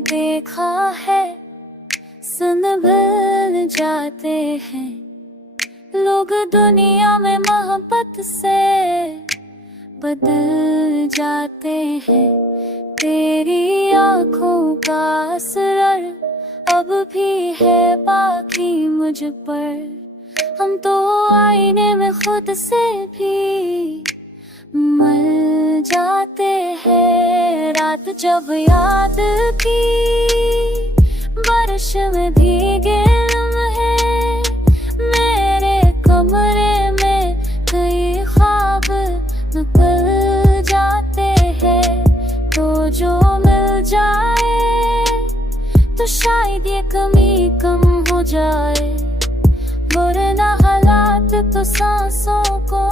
देखा है, सुन भूल जाते हैं लोग दुनिया में मोहब्बत से बदल जाते हैं। तेरी आँखों का असर अब भी है बाकी मुझ पर। हम तो आईने में खुद से भी मर जाते हैं। रात जब याद की बारिश में भीगे लम्हे, मेरे कमरे में कई ख्वाब निकल जाते हैं। तो जो मिल जाए तो शायद ये कमी कम हो जाए, वरना हालात तो सांसों को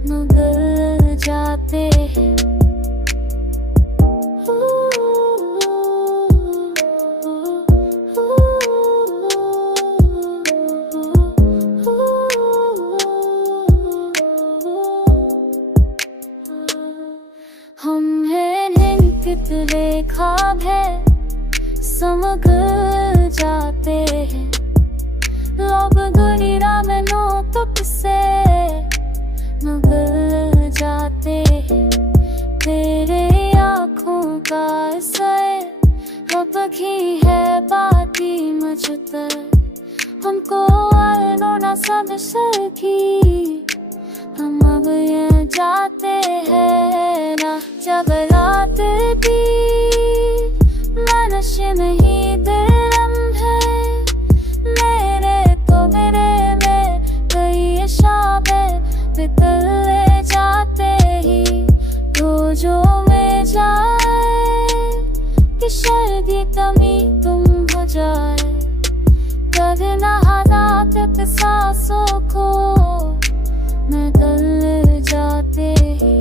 बदल जाते हैं। हम हैं कितने ख्वाब है समझ जाते हैं। लोग दुनिया में नोटों से निकल जाते हैं। तेरे आँखों का असर अब भी है बाकी मुझ तक। हमको ना सब सकी, हम अब ये जाते हैं ना। जब रात भी नशे नहीं दिल है, मेरे कमरे में कई शाबे बितले जाते ही। तो जो में जाए कि शायद ये कमी तुम हो जाए, करना हालात के सांसों को बदल जाते हैं।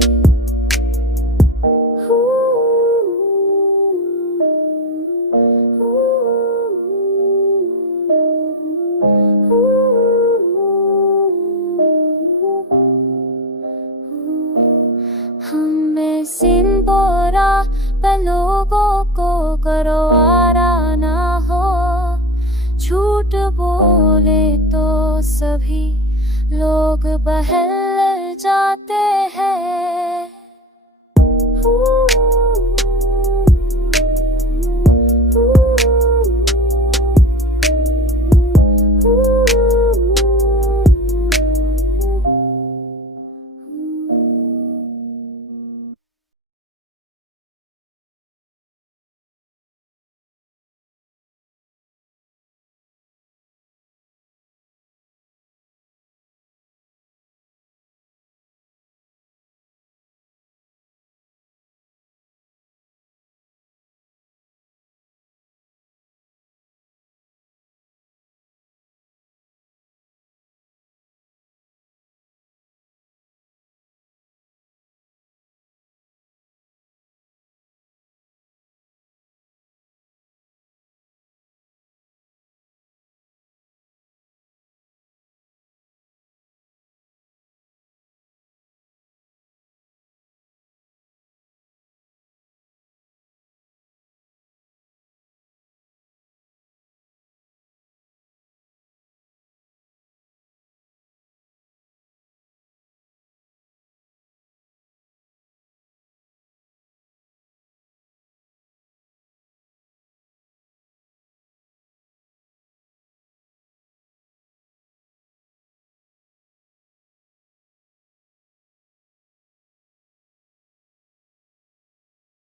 हमें सिन बोरा पर लोगों को करवारा ना हो। झूठ बोले तो सभी लोग बहल जाते हैं।